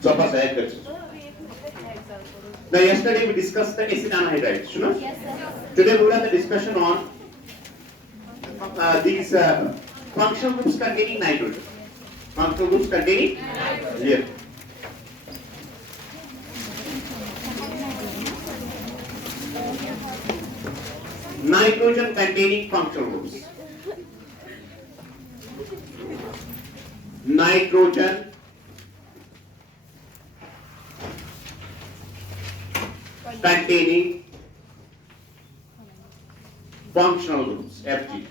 Sofa side. Now yesterday we discussed the acid anhydrides, you know? Yes, sir. Today we will have the discussion on these functional groups containing nitrogen. Functional groups containing nitrogen. Yeah. Nitrogen containing functional groups. Nitrogen containing functional groups, FG.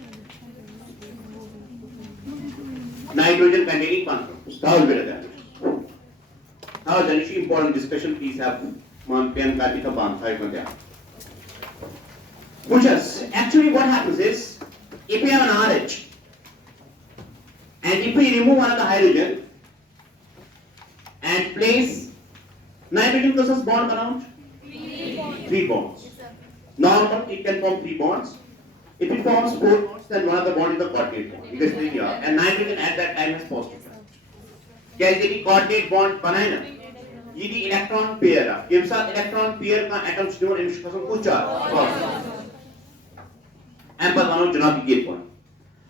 Nitrogen containing functional groups. How will be that? How is an issue important discussion please have pen copy ka band side mein there. Which is actually what happens is if we have an RH and if we remove one of the hydrogen and place nitrogen plus bond around 3 bonds. Normal it can form 3 bonds. If it forms 4 bonds then one of the bond is the coordinate bond. You can see here and nitrogen at that time has positive charge. क्या यदि coordinate bond बनाए ना यदि electron pair है के साथ electron pair का एटम्स जो इनमें कसम कुछ चार्ज एम पर मानो जनाब ये पॉइंट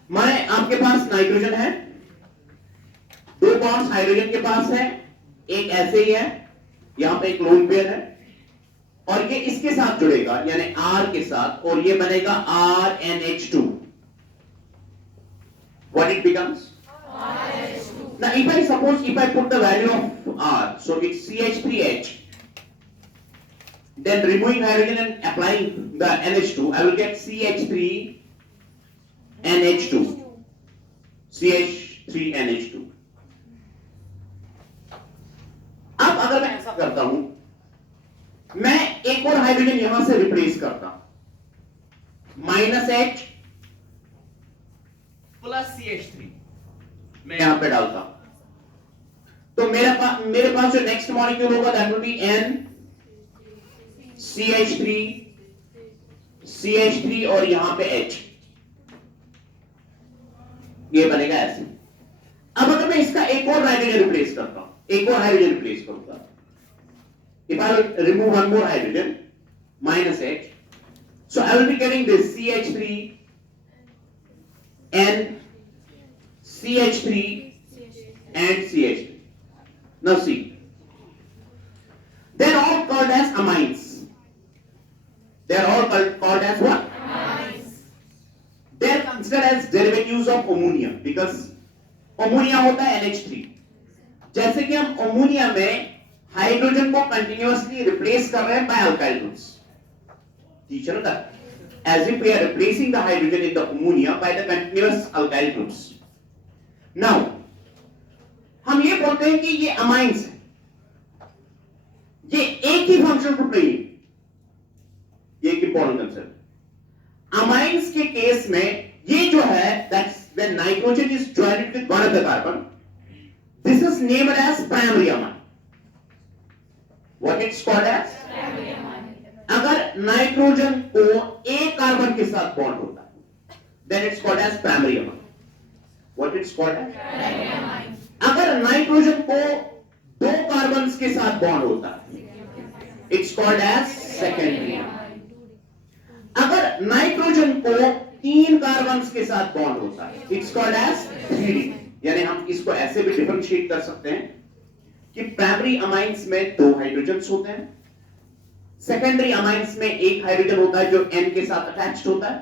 माने आपके पास नाइट्रोजन है 2 बॉन्ड्स हाइड्रोजन के पास है एक ऐसे ही है यहां पे एक लोन पेयर है और ये इसके साथ जुड़ेगा यानी R के साथ और ये बनेगा RNH2 what it becomes RNH2 now if I put the value of R so it's CH3H then removing hydrogen and applying the NH2 I will get CH3 NH2 CH3NH2 अब अगर मैं ऐसा करता हूं मैं एक और हाइड्रोजन यहां से रिप्लेस करता हूं -H प्लस CH3 मैं यहां पे डालता हूं तो मेरे पास जो नेक्स्ट मॉलिक्यूल होगा that will be N CH3 और यहां पे H ये बनेगा ऐसे अब अगर मैं इसका एक और हाइड्रोजन रिप्लेस करता हूं एक और हाइड्रोजन रिप्लेस करूंगा if I will remove one more hydrogen -H so I will be getting this CH3 N CH3 and CH3 now see they are all called as amines they are all called as what amines they are considered as derivatives of ammonia because ammonia होता है NH3 जैसे कि हम अमोनिया में हाइड्रोजन को continuously replace कर रहे हैं बाय अल्काइल ग्रुप्स टीचर का as if we are replacing the hydrogen in the ammonia by the continuous alkyl groups now हम ये बोलते हैं कि ये अमाइंस है ये एक ही फंक्शनल ग्रुप नहीं है ये एक इंपॉर्टेंट कंसेप्ट अमाइंस के केस में ये जो है that's when nitrogen is joined with one of the carbon this is named as primary amine what it's called as primary amine अगर नाइट्रोजन को एक कार्बन के साथ बॉन्ड होता है then it's called as primary amine what it's called as primary amine अगर नाइट्रोजन को 2 कार्बन्स के साथ बॉन्ड होता है it's called as secondary amine अगर नाइट्रोजन को 3 कार्बन्स के साथ बॉन्ड होता है it's called as 3D यानी हम इसको ऐसे भी डिफरेंशिएट कर सकते हैं कि प्राइमरी अमाइंस में 2 हाइड्रोजन्स होते हैं सेकेंडरी अमाइंस में एक हाइड्रोजन होता है जो N के साथ अटैच्ड होता है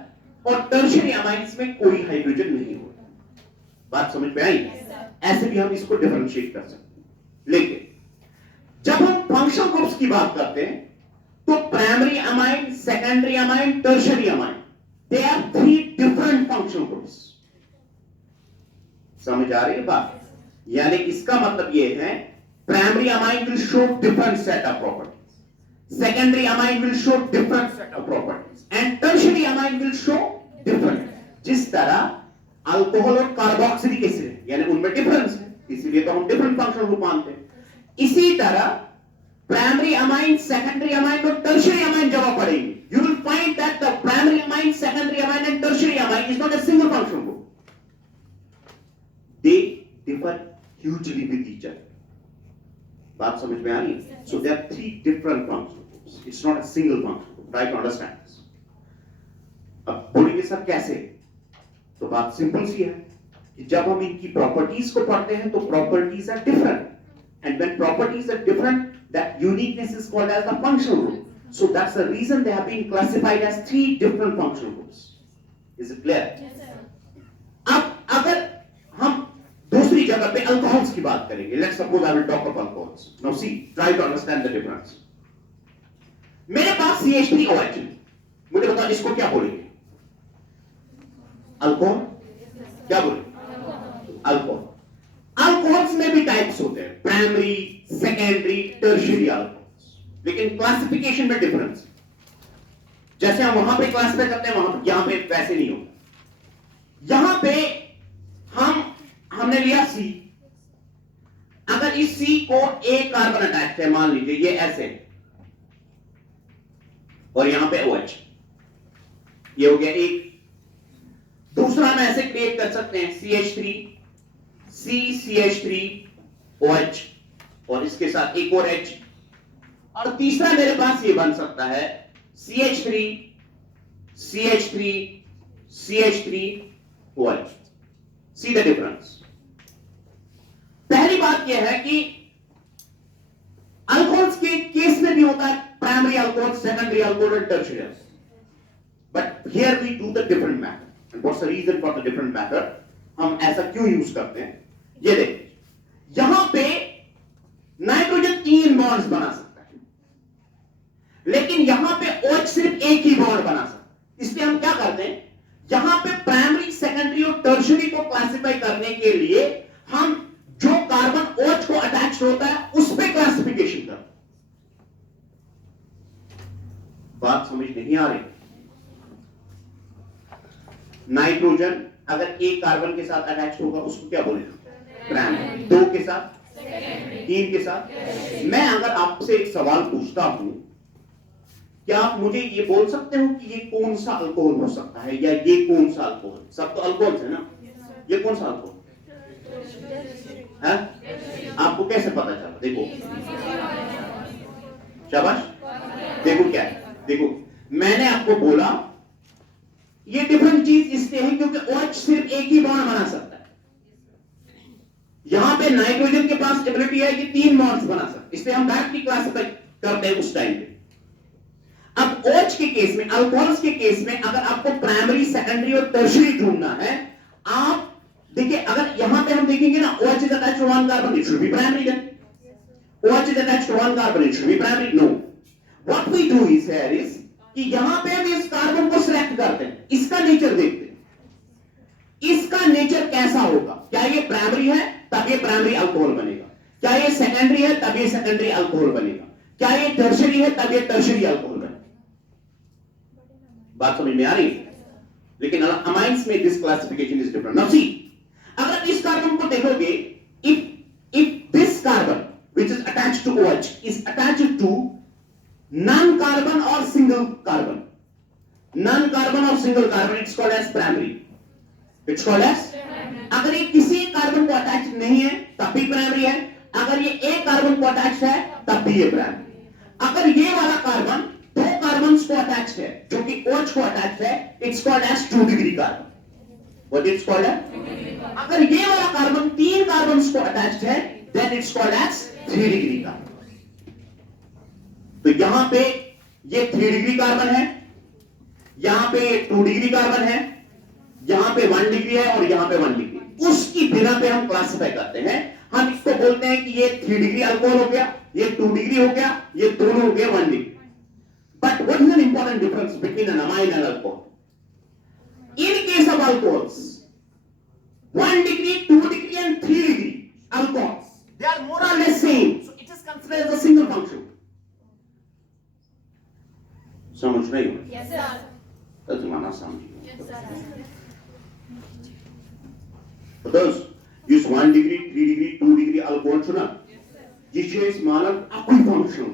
और टर्शियरी अमाइंस में कोई हाइड्रोजन नहीं होता बात समझ में आई ऐसे भी हम इसको डिफरेंशिएट कर सकते हैं लेकिन जब हम फंक्शनल ग्रुप्स की बात करते हैं तो primary amine secondary amine tertiary amine they are 3 different functional groups समझ आ रही है बात यानी इसका मतलब यह है primary amine will show different set of properties secondary amine will show different set of properties and tertiary amine will show different जिस तरह अल्कोहल और कार्बोक्सिलिक एसिड यानी उनमें डिफरेंस है इसीलिए तो हम डिफरेंट फंक्शनल ग्रुप मानते हैं इसी तरह प्राइमरी अमाइन सेकेंडरी अमाइन और टर्शियरी अमाइन जब आप पढ़ेंगे you will find that the primary amine secondary amine and tertiary amine is not a single functional group. They differ hugely with each other. बात समझ में आ रही है? So there are 3 different functional groups. It's not a single functional group. Try to understand this. अब बोलेंगे सर कैसे? तो बात सिंपल सी है कि जब हम इनकी प्रॉपर्टीज को पढ़ते हैं तो properties are different, and when properties are different, that uniqueness is called as the functional group. So that's the reason they have been classified as 3 different functional groups. Is it clear? Yes, sir. अब अगर हम दूसरी जगह पे अल्कोहल्स की बात करेंगे, let's suppose I will talk about alcohols. Now see, try to understand the difference. मेरे पास CH3OH, मुझे बताओ इसको क्या बोलेंगे? अल्कोहल. क्या बोलेंगे? अल्कोहल. अल्कोहल्स में भी टाइप्स होते हैं, प्राइमरी, सेकेंडरी, टर्शियरी अल्कोहल्स, लेकिन क्लासिफिकेशन में डिफरेंस. जैसे हम वहां पे क्लासिफाई करते हैं, वहां यहां पे वैसे नहीं होता. यहां पे हमने लिया C. अगर इस C को एक कार्बन अटैच है, मान लीजिए ये ऐसे, और यहां पे OH, ये हो गया एक. दूसरा हम ऐसे क्रिएट कर सकते हैं CH3, CH3OH, और इसके साथ एक और H. और तीसरा मेरे पास ये बन सकता है CH3, CH3, CH3OH. See the difference. पहली बात यह है कि अल्कोहल्स के केस में भी होता है प्राइमरी अल्कोहल, सेकेंडरी अल्कोहल और tertiary alcohol. But here we do the different method. And what's the reason for the different method? हम ऐसा क्यों यूज करते हैं? ये देखिए, यहां पे नाइट्रोजन 3 बॉन्ड्स बना सकता है, लेकिन यहां पे OH सिर्फ एक ही बॉन्ड बना सकता है. इसलिए हम क्या करते हैं, यहां पे प्राइमरी, सेकेंडरी और टर्शियरी को क्लासिफाई करने के लिए हम जो कार्बन OH को अटैच होता है उस पे क्लासिफिकेशन करते हैं. बात समझ नहीं आ रही? नाइट्रोजन अगर एक कार्बन के साथ अटैच होगा उसको क्या बोलेगा? प्राइमरी. 2 के साथ, 3 के साथ. मैं अगर आपसे एक सवाल पूछता हूं, क्या आप मुझे ये बोल सकते हो कि ये कौन सा अल्कोहल हो सकता है, या ये कौन सा अल्कोहल? सब तो अल्कोहल है ना. ये कौन सा अल्कोहल है? आपको कैसे पता चला? देखो, शाबाश. देखो क्या है, देखो मैंने आपको बोला ये डिफरेंट चीज इसलिए है क्योंकि OH सिर्फ एक ही बॉन्ड बना सकता है. यहां पे नाइट्रोजन के पास एबिलिटी है कि 3 बॉन्ड्स बना सकता है, इसलिए हम डायरेक्टली क्लासिफाई करते हैं उस टाइम पे. अब OH के केस में, अल्कोहल्स के केस में, अगर आपको प्राइमरी, सेकेंडरी और टर्शियरी ढूंढना है, आप देखिए अगर यहां पे हम देखेंगे ना, OH is attached to 1 carbon, it should be primary then. OH is attached to 1 carbon, it should be primary. No. What we do is here is कि यहां पे हम इस कार्बन को सिलेक्ट करते हैं, इसका नेचर देखते हैं, इसका नेचर कैसा होगा. क्या ये प्राइमरी है तब ये प्राइमरी अल्कोहल बनेगा, क्या ये सेकेंडरी है तब ये सेकेंडरी अल्कोहल बनेगा, क्या ये टर्शियरी है तब ये टर्शियरी अल्कोहल बनेगा. बात समझ में आ रही है? लेकिन अमाइंस में this classification is different. Now see, अगर इस कार्बन को देखोगे, if this carbon which is attached to OH is attached to non-carbon or single carbon, non-carbon or single carbon, it's called as primary. It's called as. अगर ये किसी कार्बन को अटैच नहीं है तब भी प्राइमरी है, अगर ये एक कार्बन को अटैच है तब भी ये प्राइमरी. अगर ये वाला कार्बन 2 कार्बन को अटैच है जो कि OH को अटैच है, it's called as 2 degree carbon. What it's called as? अगर ये वाला कार्बन 3 कार्बन को अटैच है, then it's called as 3 degree carbon. तो यहां पे ये 3 डिग्री कार्बन है, यहां पे 2 डिग्री कार्बन है, यहां पे 1 डिग्री है और यहां पे 1 डिग्री. उसकी बिना पे हम क्लासिफाई करते हैं. हम इसको बोलते हैं कि ये 3 डिग्री अल्कोहल हो गया, ये 2 डिग्री हो गया, ये दोनों हो गए 1 degree. But what is an important difference between an amine and alcohol? In case of alcohols, 1 degree, 2 degree and 3 degree alcohols, they are more or less same. So it is considered as a single function. समझ रहे हो? Yes, sir. तो जमाना समझिए. Yes, sir. For those use 1 degree, 3 degree, 2 degree alcohol सुना? जिससे इस मानव कोई फंक्शन हो,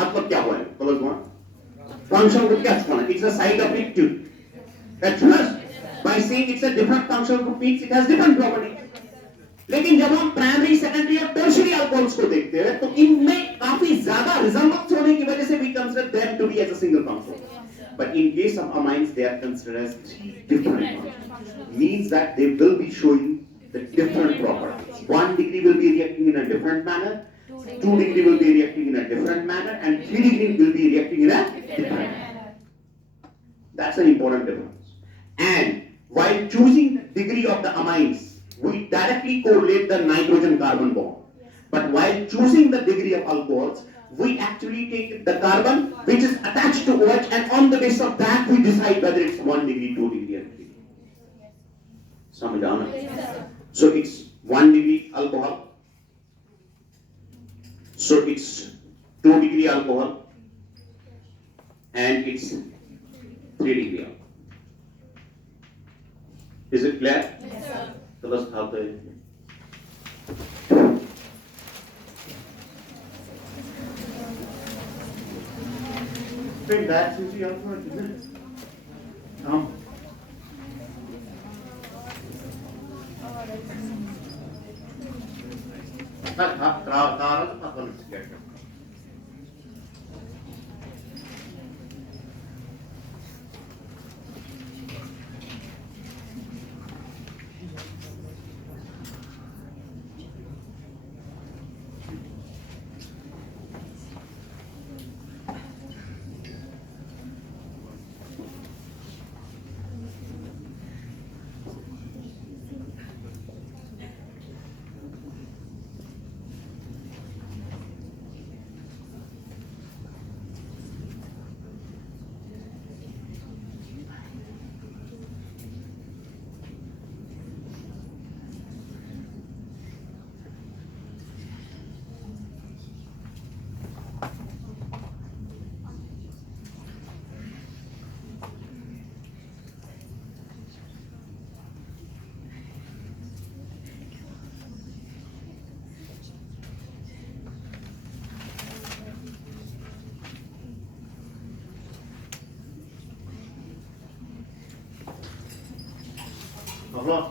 मतलब क्या हुआ है? प्लस 1 फंक्शन को क्या कहना? It's a side of it. That's right. By saying it's a different functional group means it has different properties. लेकिन जब हम प्राइमरी, सेकेंडरी और टर्शियरी अल्कोहल्स को देखते हैं तो इनमें काफी ज्यादा रिजम्बलेंस होने की वजह से we consider them to be as a single compound, but in case of amines they are considered as three different compounds, means that they will be showing the different properties. 1 degree will be reacting in a different manner, 2 degree will be reacting in a different manner, and 3 degree will be reacting in a different manner. That's an important difference. And while choosing the degree of the amines, we directly correlate the nitrogen carbon bond. But while choosing the degree of alcohols, we actually take the carbon which is attached to OH, and on the basis of that we decide whether it's 1 degree, 2 degree, or 3 degree. समझ आओ ना? So it's 1 degree alcohol. So it's 2 degree alcohol, and it's 3 degree alcohol. Is it clear? Yes, sir. So let's have the that since you also isn't it? Allah.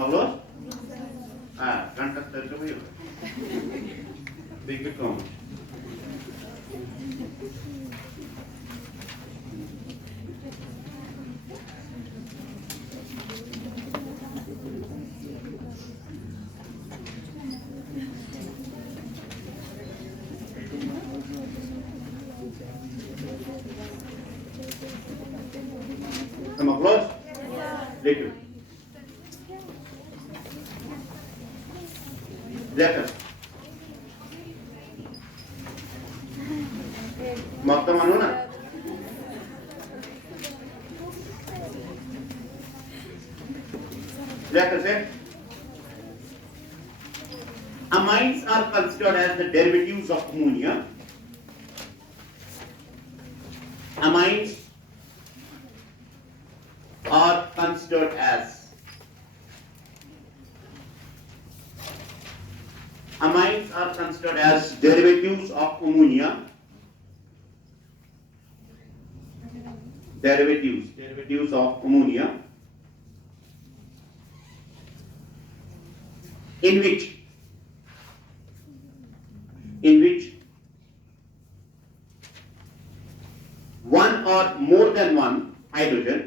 Allah? Contact the review. Big comment. Am I close? Liquid. Letter. మొత్తం అనునా letter say amines are considered as the derivatives of ammonia. Amines are considered as derivatives of ammonia. Derivatives of ammonia, in which one or more than one hydrogen,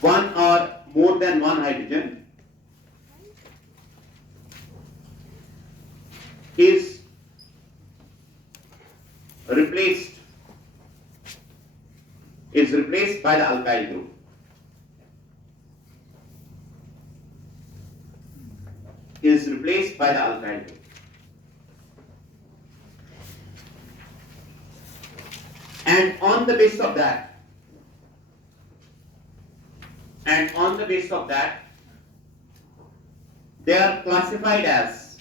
one is replaced by the alkyl group. Is replaced by the alkyl group. And on the basis of that, they are classified as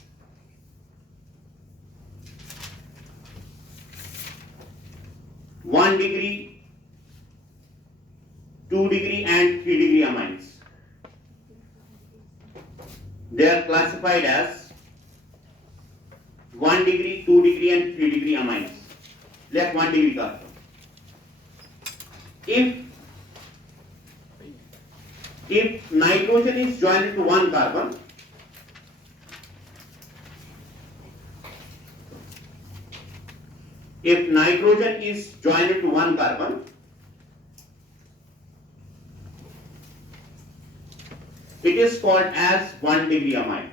one degree, 2 degree and 3 degree amines. They are classified as 1 degree, 2 degree and 3 degree amines. Like 1 degree carbon. If nitrogen is joined to one carbon, it is called as 1 degree amine.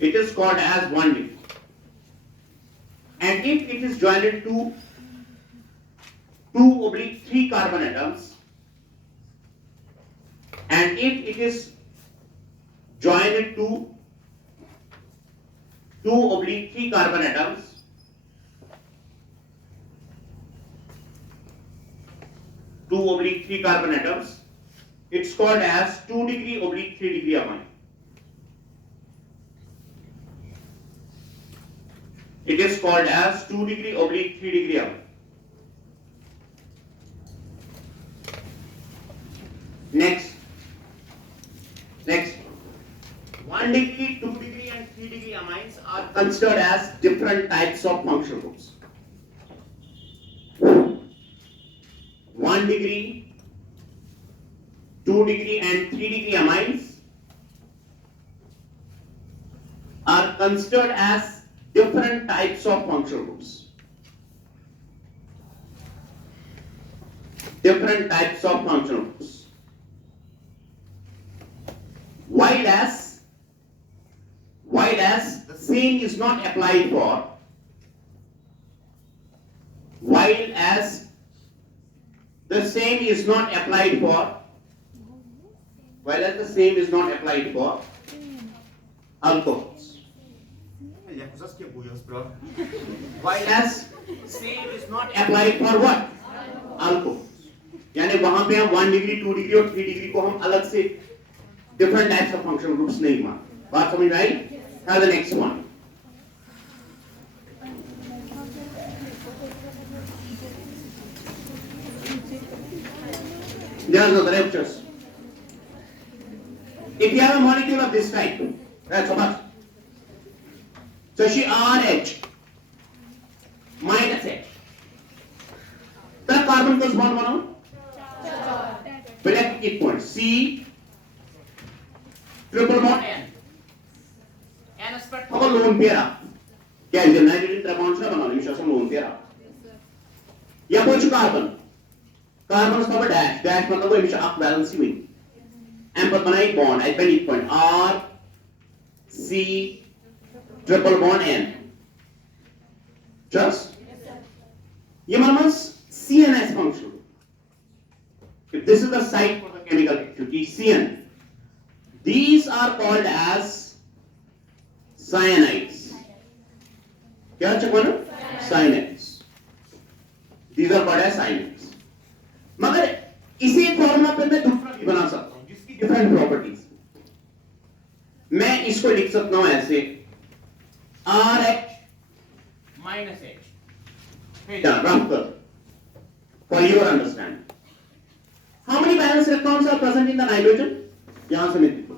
It is called as 1 degree. And if it is joined to 2/3 carbon atoms, and if it is joined to 2/3 carbon atoms, it's called as 2 degree/3 degree amine. It is called as 2 degree/3 degree amine. Next, 1 degree, 2 degree and 3 degree amines are considered as different types of functional groups. 1 degree, 2 degree and 3 degree amines are considered as different types of functional groups. Different types of functional groups. While as the same is not applied for, alcohols. While as same is not applied for what? Alcohols. यानी वहां पे हम 1 डिग्री, 2 डिग्री और 3 डिग्री को हम अलग से different types of functional groups नहीं मान. बात समझ में आई? Now the next one. There are the derivatives. If you have a molecule of this type, that's so much. So RH minus H. तब कार्बन को बॉन्ड बनाओ. Select एक point. C triple bond N. N aspect होगा lone pair आप. क्या है नाइट्रोजन ट्राइबॉन्ड से बनाने में lone pair आप. या कुछ कार्बन उसका डैश मतलब वो हमेशा आप बैलेंस ही हुई. M पर बनाई बॉन्ड एट एक point R C triple bond N. Just ये मतलब CNS function. If this is the site for the chemical activity CN, these are called as cyanides. क्या चक्कर? Cyanides. These are called as cyanides. मगर इसी फॉर्मूला पे मैं दूसरा भी बना सकता हूं जिसकी डिफरेंट प्रॉपर्टीज. मैं इसको लिख सकता हूं ऐसे RH minus H. Rough curve for your understanding. How many valence electrons are present in the nitrogen? यहां से मैं लिखूं.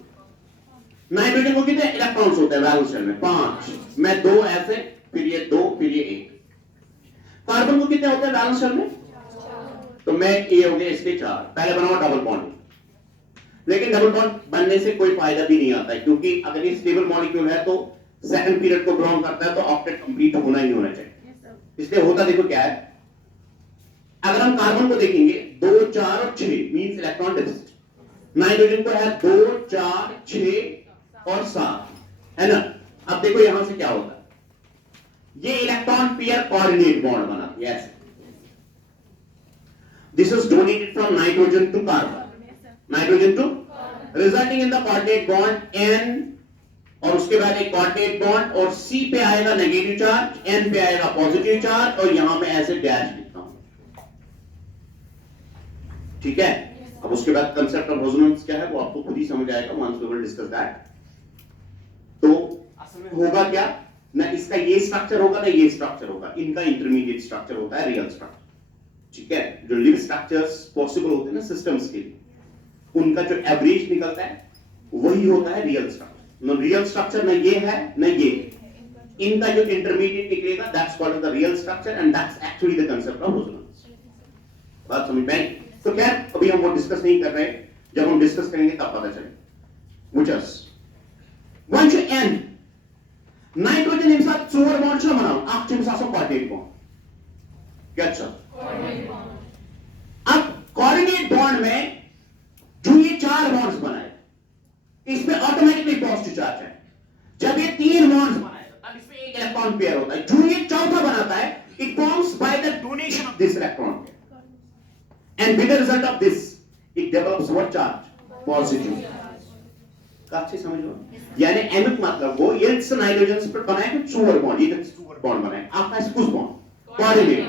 नाइट्रोजन को कितने इलेक्ट्रॉन्स होते हैं वैलेंस शेल में? 5. मैं 2 ऐसे, फिर ये 2, फिर ये 1. कार्बन को कितने होते हैं वैलेंस शेल में? तो मैं ए हो गया इसके 4. पहले बनाओ डबल बॉन्ड. लेकिन डबल बॉन्ड बनने से कोई फायदा भी नहीं आता है क्योंकि अगर ये स्टेबल मॉलिक्यूल है तो सेकंड पीरियड को बिलोंग करता है तो ऑक्टेट कंप्लीट होना ही होना चाहिए. इसलिए होता देखो क्या है. अगर हम कार्बन को देखेंगे 2, 4 और 6 मींस इलेक्ट्रॉन डेफिसिट. नाइट्रोजन को है 2, 4, 6 और 7, है ना। अब देखो यहां से क्या होता है, ये इलेक्ट्रॉन पेयर कोऑर्डिनेट बॉन्ड बना, yes, this is donated from nitrogen to carbon, nitrogen to, resulting in the coordinate bond N, और उसके बाद एक कोऑर्डिनेट बॉन्ड, और C पे आएगा नेगेटिव चार्ज, N पे आएगा पॉजिटिव चार्ज, और यहां मैं ऐसे डैश लिखता हूं, ठीक है। अब उसके बाद कंसेप्ट ऑफ रेजोनेंस क्या है वो आपको खुद ही समझ आएगा, once we will discuss that. तो असल में होगा क्या, ना इसका ये स्ट्रक्चर होगा ना ये स्ट्रक्चर होगा, इनका इंटरमीडिएट स्ट्रक्चर होता है रियल स्ट्रक्चर, ठीक है। जो लिव स्ट्रक्चर्स पॉसिबल होते हैं ना सिस्टम्स के लिए, उनका जो एवरेज निकलता है वही होता है real structure. No real structure ना ये है ना ये, इनका जो इंटरमीडिएट निकलेगा that's called the real structure, and that's actually the concept of resonance. बात समझ में आई? तो क्या अभी हम वो डिस्कस नहीं कर रहे, जब हम डिस्कस करेंगे तब पता चलेगा। मुझस वंश एन नाइट्रोजन im साथ 4 बॉन्ड छा बनाओ, आप im साथ कोऑर्डिनेट बॉन्ड क्या, अच्छा अब कोऑर्डिनेट बॉन्ड में जो ये 4 बॉन्ड्स बनाए, इसमें ऑटोमेटिकली पॉजिटिव चार्ज है। जब ये 3 बॉन्ड्स बनाएगा तब इसमें एक इलेक्ट्रॉन पेयर होता है, जो ये चौथा बनाता है it forms by the donation of this electron pair, and with the result of this it develops what charge, positive charge। काफी समझ लो, यानी एमिक मतलब वो ये नाइट्रोजन पर बनाए तो चूअर बॉन्ड, ये चूअर बॉन्ड बनाए, आपका इसको बॉन्ड कोऑर्डिनेट,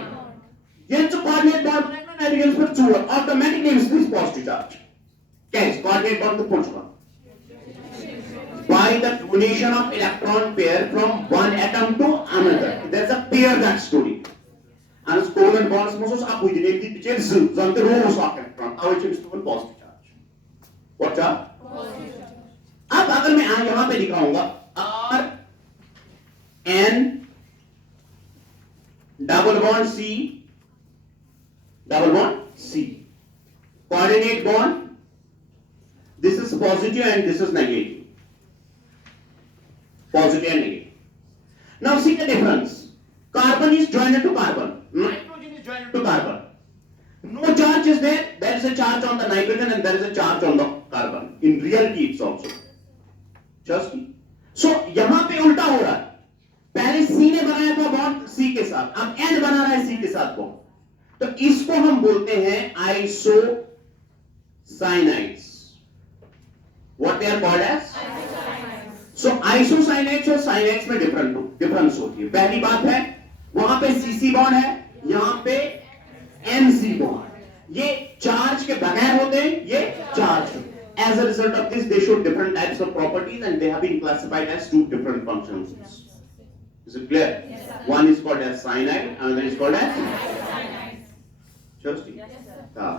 ये जो कोऑर्डिनेट बॉन्ड बनाए ना नाइट्रोजन पर चूअर, ऑटोमेटिकली इज पॉजिटिव चार्ज। क्या है कोऑर्डिनेट बॉन्ड तो पहुंचगा by the donation of electron pair from one atom to another, there's a pair that's donated. And as covalent bonds muscles are put in the picture on the rows of electron, which is to positive charge. What charge? Positive charge. अब अगर मैं यहां पे दिखाऊंगा R N double bond C, double bond C, coordinate bond, this is positive and this is negative, positive and negative. Now see the difference, carbon is joined to carbon, nitrogen is joined to carbon, no charge is there, there is a charge on the nitrogen and there is a charge on the carbon, in reality it's also just, so यहां पे उल्टा हो रहा है, पहले C ने बनाया था बॉन्ड C के साथ, अब N बना रहा है C के साथ बॉन्ड, तो इसको हम बोलते हैं आइसोसाइनाइड्स, what they are called as so आइसोसाइनाइड्स और साइनाइड्स में डिफरेंस होती है। पहली बात है वहां पे CC बॉन्ड है, यहां पे NC बॉन्ड, ये चार्ज के बगैर होते हैं, ये charge. As a result of this, they show different types of properties and they have been classified as 2 different functions. Is it clear? Yes, sir. One is called as cyanide, another is called as cyanide. Just yes, sir.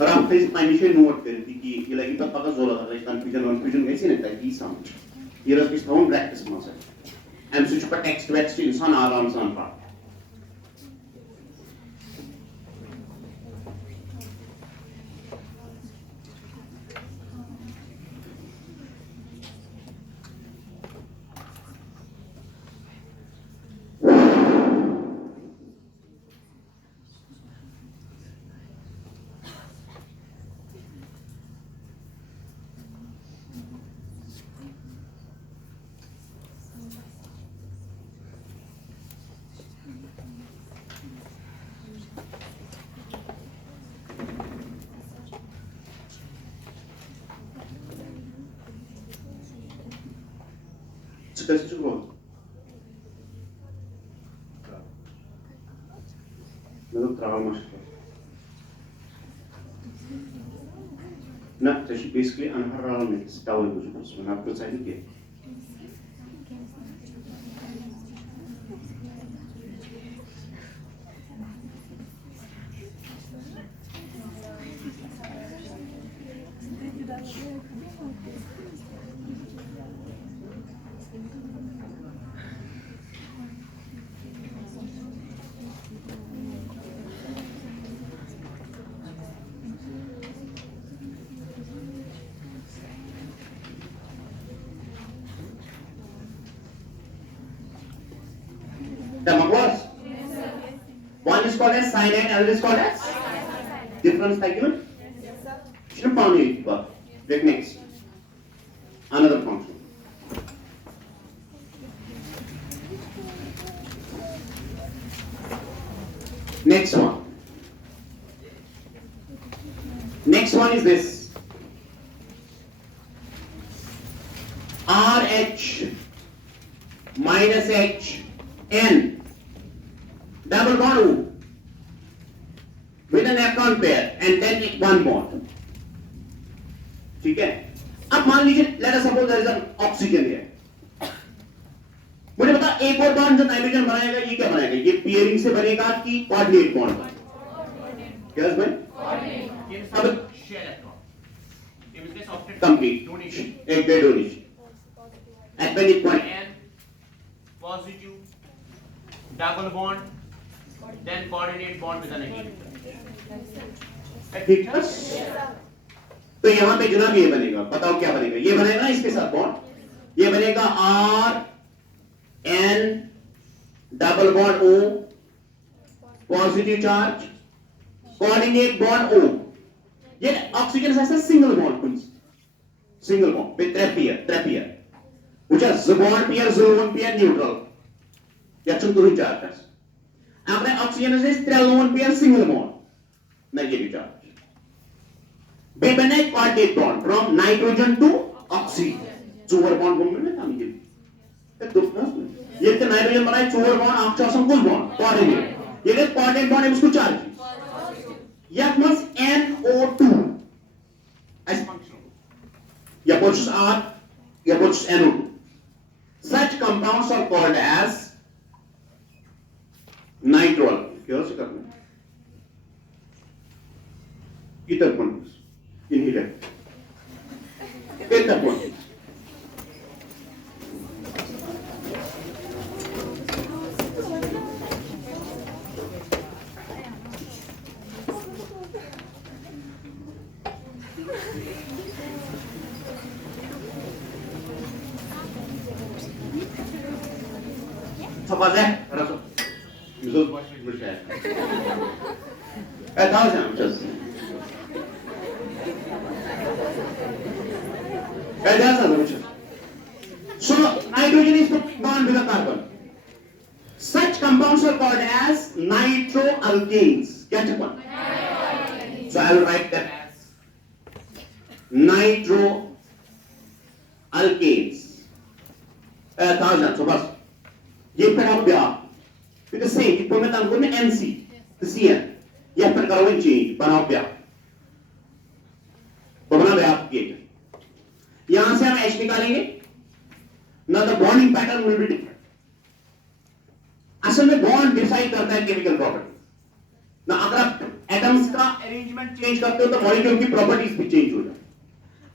और आप फिर initial note करें कि ये लगी तो पता जोला था, कंफ्यूजन कैसे नहीं था कि समझ ये रस की स्टोन प्रैक्टिस में से एमसीक्यू पर टेक्स्ट वेक्स्ट इंसान आराम से पढ़। कैसे शुरू हो मतलब travel mushkil na tashi basically anharral में stawal kuch उसमें आपको चाहिए क्या One is called as cyanide, another is called as. difference था क्यों? Should have found it, but let next. Another function. Next one. Next one is this. RH minus H N double bond O with an electron pair and then one bond. ठीक है? अब मान लीजिए let us suppose there is an oxygen here. मुझे बता एक और बॉन्ड जो नाइट्रोजन बनाएगा ये क्या बनाएगा? ये पेयरिंग से बनेगा कि कोऑर्डिनेट बॉन्ड बनेगा? क्या भाई? अब complete donation. एक दे donation. At when it point N positive double bond then coordinate bond with a negative. ठीक है? तो यहाँ पे जनाब ये बनेगा, बताओ क्या बनेगा? ये बनेगा ना इसके साथ बॉन्ड, ये बनेगा R N double bond O positive charge coordinate bond O. ये ऑक्सीजन से single bond, single bond with trapere, which are the bond pair, the lone pair, neutral. Ya contohin charges. आपने ऑक्सीजन से त्रै lone pair single bond negative charge. वे बने coordinate bond from nitrogen to oxygen. चोर bond बोलते हैं ना हम ये. तो ये तो नाइट्रोजन बनाए चोर बॉन्ड आपका संकुल बॉन्ड कोऑर्डिनेट. ये के कोऑर्डिनेट बॉन्ड है उसको चार्ज. यह मस NO2 as functional. या produces R या produces NO2. Such compounds are called as नाइट्रोल. क्या से करना इधर पॉइंट इनहिलर इधर point. Apa sih? Rasa. Misal masih bershare. Tahu sih, just. Kayak apa sih? So nitrogen is bond with a carbon. Such compounds are called as nitroalkanes. Get it one? So I will write them as nitroalkanes. Thousand. So bas. ये फिर आप ब्याह फिर से इनको मैं तंगो में NC तो CN ये फिर करो चेंज बनाओ ब्याह बना ब्याह ये यहां से हम H निकालेंगे ना. The bonding pattern will be different. असल में बॉन्ड डिसाइड करता है केमिकल प्रॉपर्टी ना. अगर आप एटम्स का अरेंजमेंट चेंज करते हो तो मॉलिक्यूल की प्रॉपर्टीज भी चेंज हो जाती.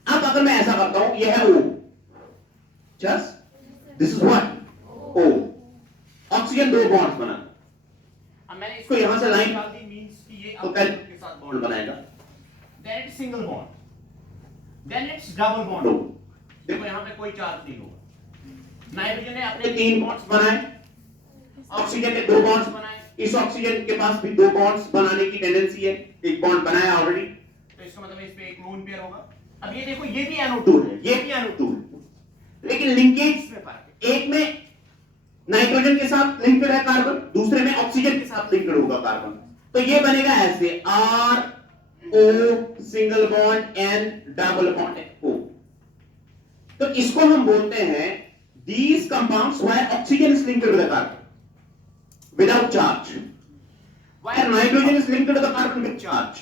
अब अगर मैं ऐसा करता हूं, ये है O, just this is what O. Oxygen दो बॉन्ड्स बना. अब मैंने इसको यहां से लाइन डाल दी मींस कि ये तो ऑक्सीजन के साथ बॉन्ड बॉन्ड बनाएगा. Then it's single bond then it's double bond. देखो यहां पे कोई चार्ज नहीं होगा. नाइट्रोजन ने अपने तीन बॉन्ड्स बनाए, ऑक्सीजन ने दो बॉन्ड्स बनाए. इस ऑक्सीजन के पास भी दो बॉन्ड्स बनाने की टेंडेंसी है. एक बॉन्ड बनाया ऑलरेडी, तो इसका मतलब इस पे एक लोन पेयर होगा. अब ये देखो ये भी NO2 है, ये भी NO2 है, लेकिन लिंकेज में फर्क है. एक में नाइट्रोजन के साथ लिंक्ड है कार्बन, दूसरे में ऑक्सीजन के साथ लिंक्ड होगा कार्बन. तो ये बनेगा ऐसे R O single bond N double bond O. तो इसको हम बोलते हैं these compounds where oxygen is linked to the carbon without charge, where nitrogen is linked to the carbon with charge.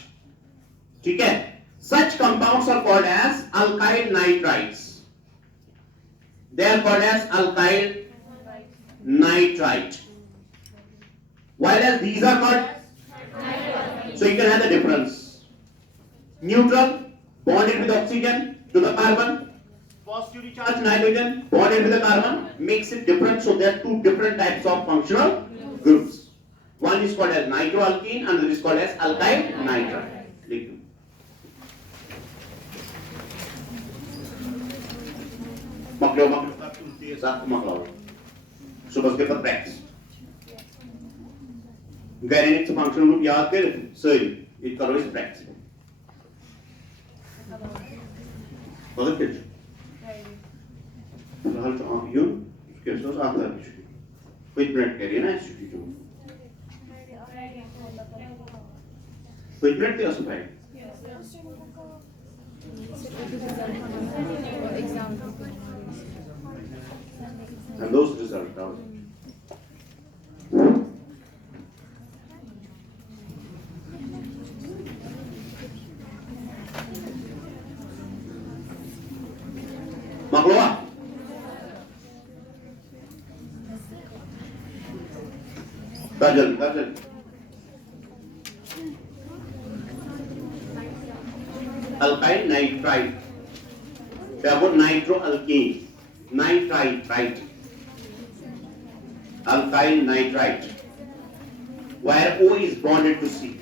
ठीक है? Such compounds are called as alkyl nitrites. They are called as alkyl nitrite. Whereas these are called, so you can have the difference. Neutral bonded with oxygen to the carbon, positively charged nitrogen bonded with the carbon makes it different. So there are two different types of functional groups. One is called as nitroalkene, another is called as alkyl nitrite. सुबह के बाद प्रैक्टिस. गैरेनिक functional group याद कर सही It color is black. Balık geç. फिलहाल जो आप यूं उसके साथ आता है इसकी कोई ब्रेड करिए ना इसकी जो कोई ब्रेड भी असुख है and those results are Magloa. Kajal. Alkyl nitrite. They are nitroalkane. Nitrite, right? Alkyl nitrite. Where O is bonded to C.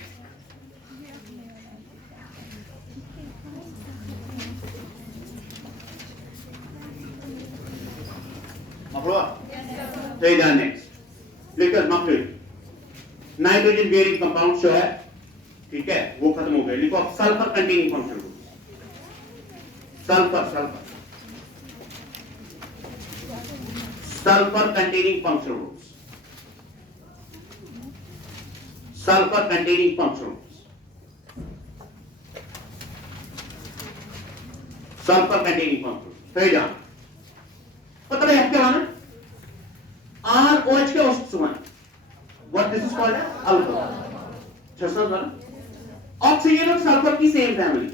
Say the next. Liquor मकड़ी नाइट्रोजन बेयरिंग कंपाउंड जो है ठीक है वो खत्म हो गए लिखो अब sulphur containing functional group sulphur containing functional groups sulphur containing functional groups sulphur containing functional सही जान पता है क्या माना ROH के औसत समान what this is called as alcohol चश्मा ऑक्सीजन और सल्फर की सेम फैमिली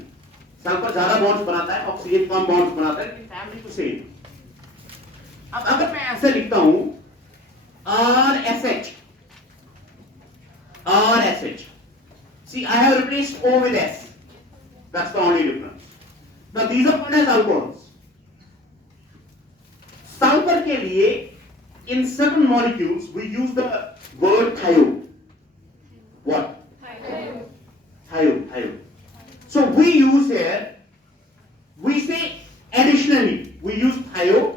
सल्फर ज्यादा बॉन्ड्स बनाता है ऑक्सीजन कम बॉन्ड्स बनाता है फैमिली तो सेम अब अगर मैं ऐसे लिखता हूं RSH see I have replaced O with S that's the only difference now these are called as alcohols sulphur के लिए in certain molecules we use the word thio what thio so we use here we say additionally we use thio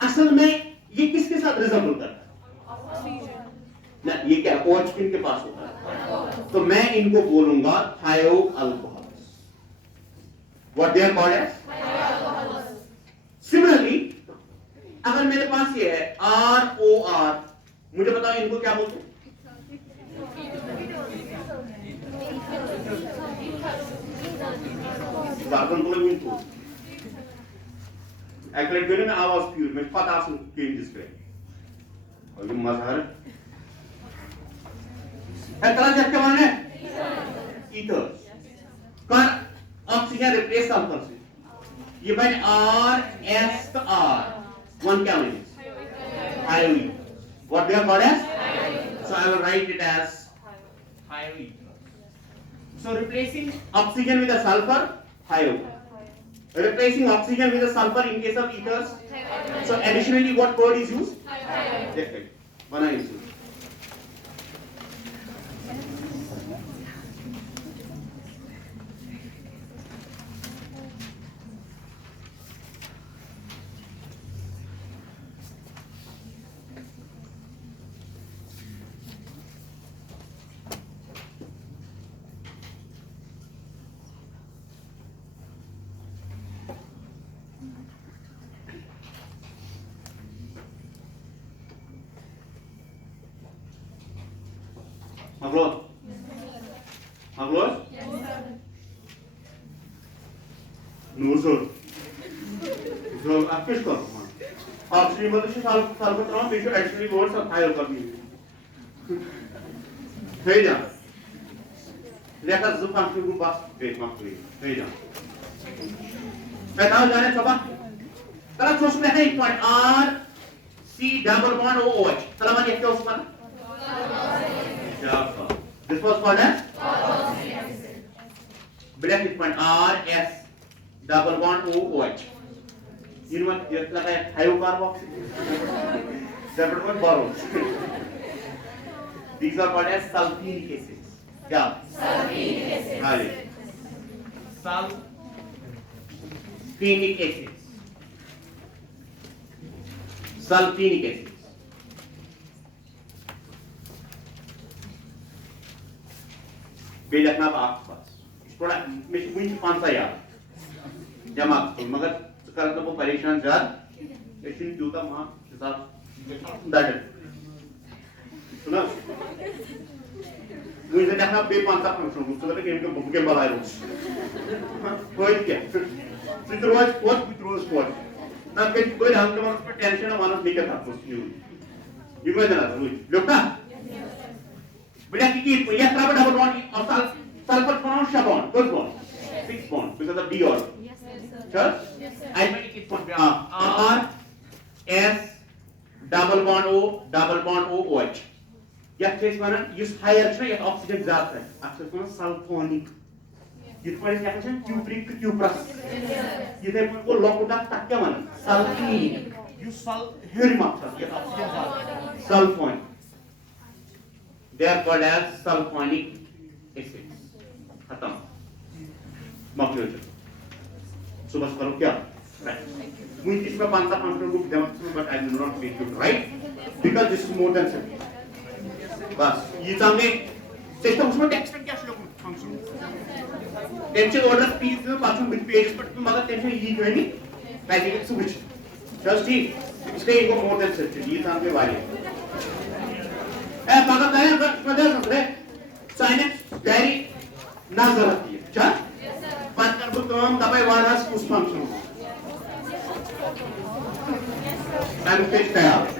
असल में ये किसके साथ रिजल्ट होता है ना ये क्या OH किन के पास होता है तो मैं इनको बोलूंगा थायो alcohols what they are called as similarly अगर मेरे पास ये है ROR मुझे बताओ इनको क्या बोलते हैं कार्बन बोले इनको एक्रेट में आवाज प्यूर में पता सुन के डिस्प्ले और ये मजा है तरह से क्या माने ईथर कर ऑक्सीजन रिप्लेस सल्फर से ये बन RSR one chemical thioethers what they are called as so I will write it as thioethers so replacing oxygen with a sulfur thio replacing oxygen with a sulfur in case of ethers so additionally what word is used perfect one I use Magloa? Yes, sir. No, sir. So, आप किस कर आप श्रीमती से साल बता बीच actually word सब फाइल कर दी सही जा लेकर जुबान के ऊपर बस देख मत ली सही जा बताओ जाने सब कल सोच में है एक point R C double bond OH तला मन क्या उसका this was called as bracket point R S double bond OH you know what ये लगा है थायो carboxy separate one boros these are called as sulfenic acids क्या sulfenic acids हाँ जी sulfenic acids बे लिखना आप बस थोड़ा मैं वही 5 याद जमा मगर कर तो वो परेशान जात लेकिन जूता मां हिसाब दैट सुना मुझे लिखना बे 5 फंक्शन उसको तो गेम के बुक के बाहर कोई क्या फिर रोज स्पोर्ट ना के कोई हम तो पर टेंशन मानस नहीं करता कुछ नहीं ये मैं ना लोग ना बेटा की ये ट्रबल डबल बॉन्ड और sulphur pronounce bond good bond 6 bond because of D or sure I make it for R S double bond O OH या फेस वाला यूज हायर छ या ऑक्सीजन ज्यादा है अक्सर को सल्फोनिक ये पर क्या कहते हैं क्यूप्रिक क्यूप्रस ये दे को लोकोटा तक क्या माना सल्फिनिक यू सल हेरी मात्रा ये ऑक्सीजन ज्यादा sulphonic they are called as sulfonic acids खत्म माफ कीजिए सुबह करो क्या राइट मुझे इसमें 5 group demonstrate but I will not make it right because this is more than 7 बस ये सामने सिस्टम उसमें टेक्स्ट क्या श्लोक फंक्शन टेंशन ऑर्डर पीस में पाछू बिट पेजेस पर तुम मगर टेंशन ये जो है नी लाइक स्विच जस्ट इसके इनको मोर देन 7 ये सामने वाले मगर काय पदर समरे साइनेक्स डायरी ना जरूरत है अच्छा पांच कर काम दबाई वारास उस फंक्शन I'm fit तैयार